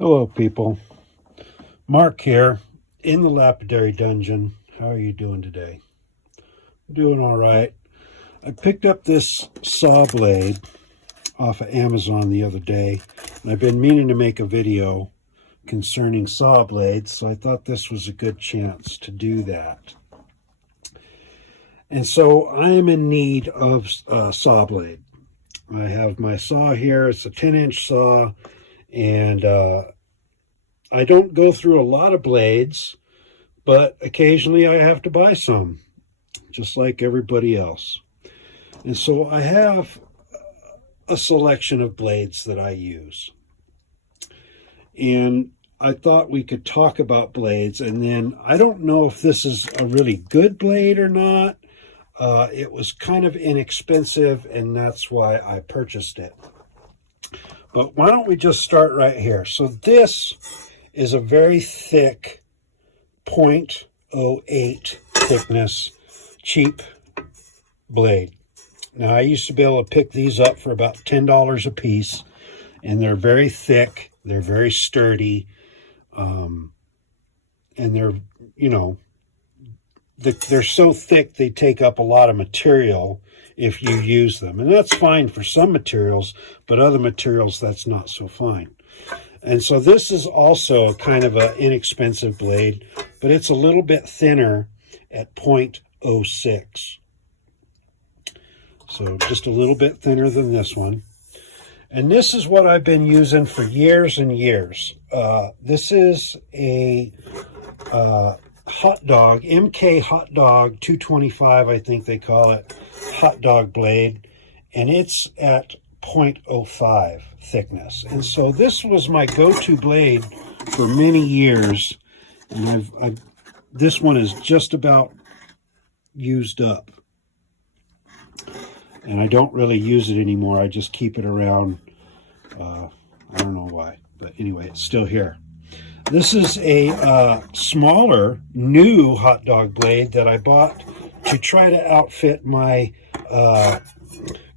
Hello, people. Marc here in the Lapidary dungeon. How are you doing today? I'm doing all right. I picked up this saw blade off of Amazon the other day, and I've been meaning to make a video concerning saw blades, so I thought this was a good chance to do that. And so I am in need of a saw blade. I have my saw here. It's a 10-inch saw, and I don't go through a lot of blades, but occasionally I have to buy some, just like everybody else. And so I have a selection of blades that I use. And I thought we could talk about blades, and then I don't know if this is a really good blade or not. It was kind of inexpensive, and that's why I purchased it. But why don't we just start right here? So this is a very thick 0.08 thickness cheap blade. Now, I used to be able to pick these up for about $10 a piece, and they're very thick, they're very sturdy, and they're, they're so thick they take up a lot of material if you use them. And that's fine for some materials, but other materials that's not so fine. And so this is also kind of an inexpensive blade, but it's a little bit thinner at 0.06. So just a little bit thinner than this one. And this is what I've been using for years and years. This is a hot dog, MK hot dog 225, I think they call it, hot dog blade. And it's at 0.05 thickness. And so this was my go-to blade for many years. And this one is just about used up. And I don't really use it anymore. I just keep it around. I don't know why, but anyway, it's still here. This is a smaller, new hot dog blade that I bought to try to outfit my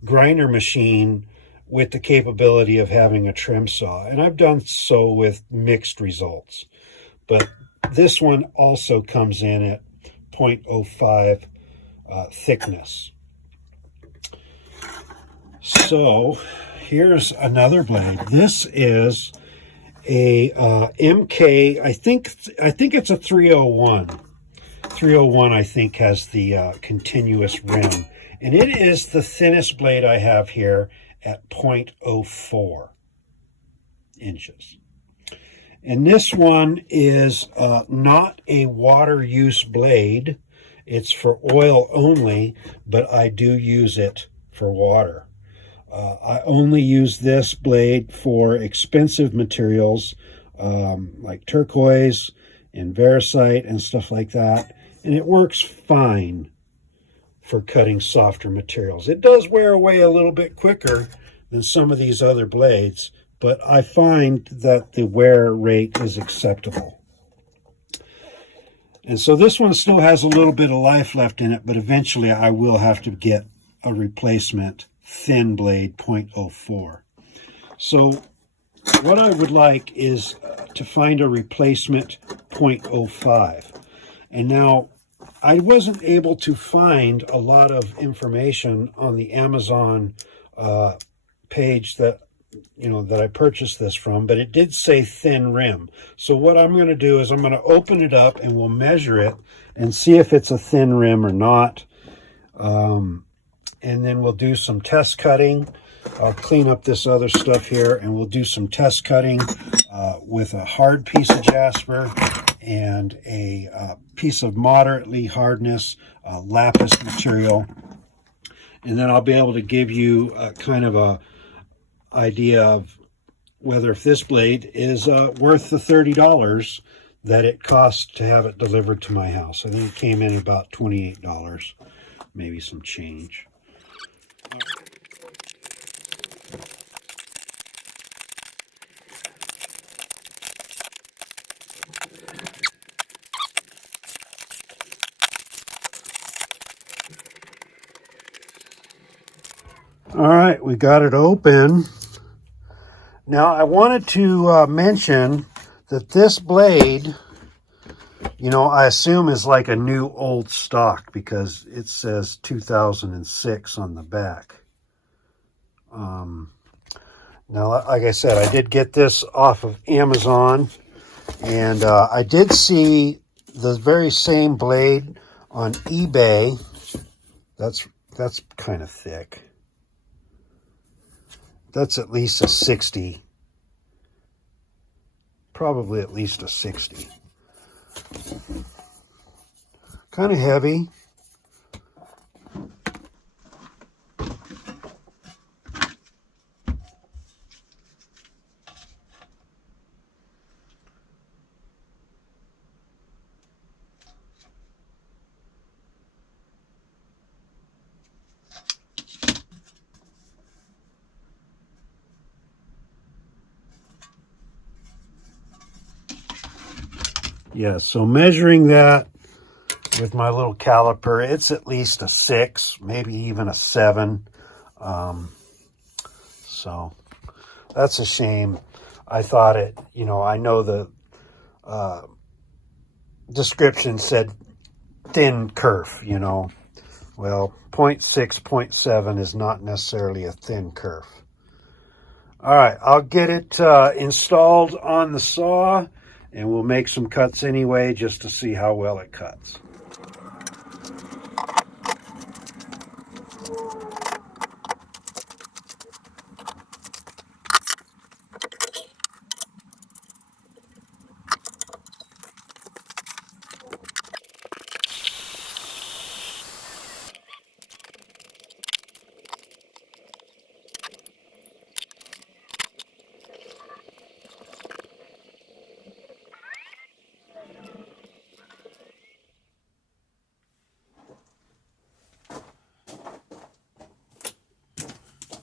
grinder machine with the capability of having a trim saw. And I've done so with mixed results. But this one also comes in at 0.05 thickness. So here's another blade. This is a MK, I think it's a 301. 301, I think, has the continuous rim. And it is the thinnest blade I have here at 0.04 inches. And this one is not a water use blade. It's for oil only, but I do use it for water. I only use this blade for expensive materials like turquoise and variscite and stuff like that. And it works fine for cutting softer materials. It does wear away a little bit quicker than some of these other blades, but I find that the wear rate is acceptable. And so this one still has a little bit of life left in it, but eventually I will have to get a replacement thin blade 0.04. So what I would like is to find a replacement 0.05. And now I wasn't able to find a lot of information on the Amazon page that I purchased this from, but it did say thin rim. So what I'm going to do is I'm going to open it up and we'll measure it and see if it's a thin rim or not. And then we'll do some test cutting. I'll clean up this other stuff here and we'll do some test cutting with a hard piece of jasper and a piece of moderately hardness lapis material. And then I'll be able to give you kind of a idea of whether if this blade is worth the $30 that it costs to have it delivered to my house. I think it came in about $28, maybe some change. All right, we got it open. Now I wanted to mention that this blade, you know, I assume is like a new old stock because it says 2006 on the back. Now, like I said, I did get this off of Amazon, and I did see the very same blade on eBay. That's kind of thick. That's at least a 60. Probably at least a 60. Kind of heavy. Yeah, so measuring that with my little caliper, it's at least a 6, maybe even a 7. So that's a shame. I thought it, you know, I know the description said thin kerf, you know. Well, 0.6, 0.7 is not necessarily a thin kerf. All right, I'll get it installed on the saw, and we'll make some cuts anyway just to see how well it cuts.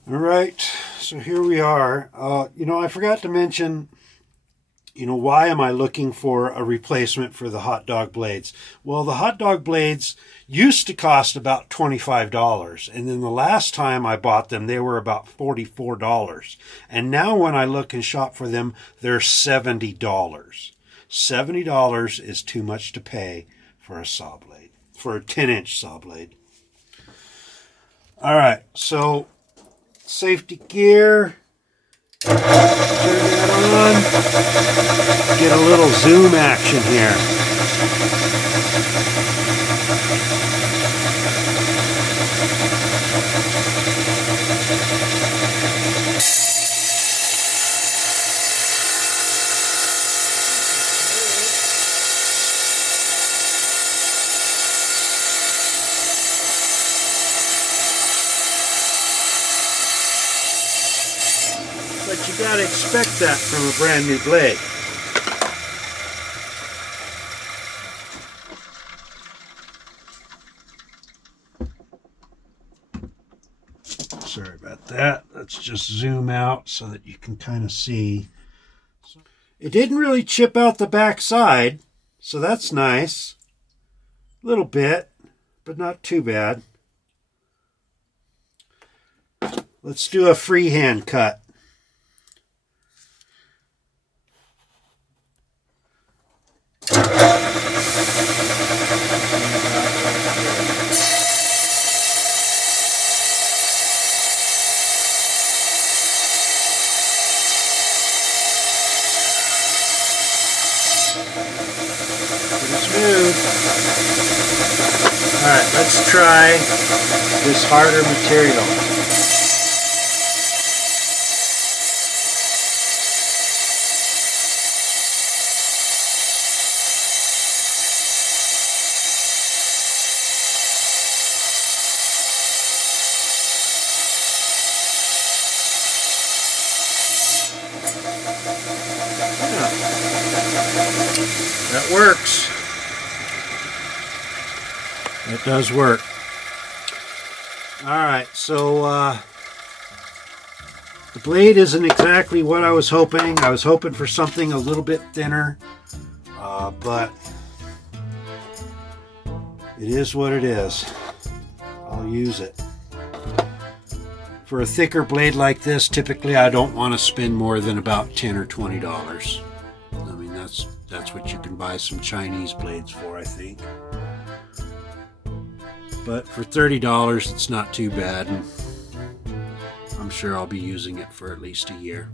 All right, so here we are. You know, I forgot to mention, you know, why am I looking for a replacement for the hot dog blades? Well, the hot dog blades used to cost about $25, and then the last time I bought them, they were about $44. And now when I look and shop for them, they're $70. $70 is too much to pay for a saw blade, for a 10-inch saw blade. All right, so safety gear, turn that on, get a little zoom action here. But you gotta expect that from a brand new blade. Sorry about that. Let's just zoom out so that you can kind of see. It didn't really chip out the back side, so that's nice. A little bit, but not too bad. Let's do a freehand cut. Pretty smooth. All right, let's try this harder material. That works. It does work. All right, so the blade isn't exactly what I was hoping. I was hoping for something a little bit thinner, but it is what it is. I'll use it. For a thicker blade like this, typically I don't want to spend more than about $10 or $20. I mean, that's what you can buy some Chinese blades for, I think. But for $30, it's not too bad, and I'm sure I'll be using it for at least a year.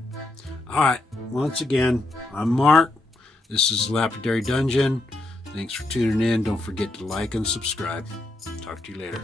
Alright, once again, I'm Mark. This is Lapidary Dungeon. Thanks for tuning in. Don't forget to like and subscribe. Talk to you later.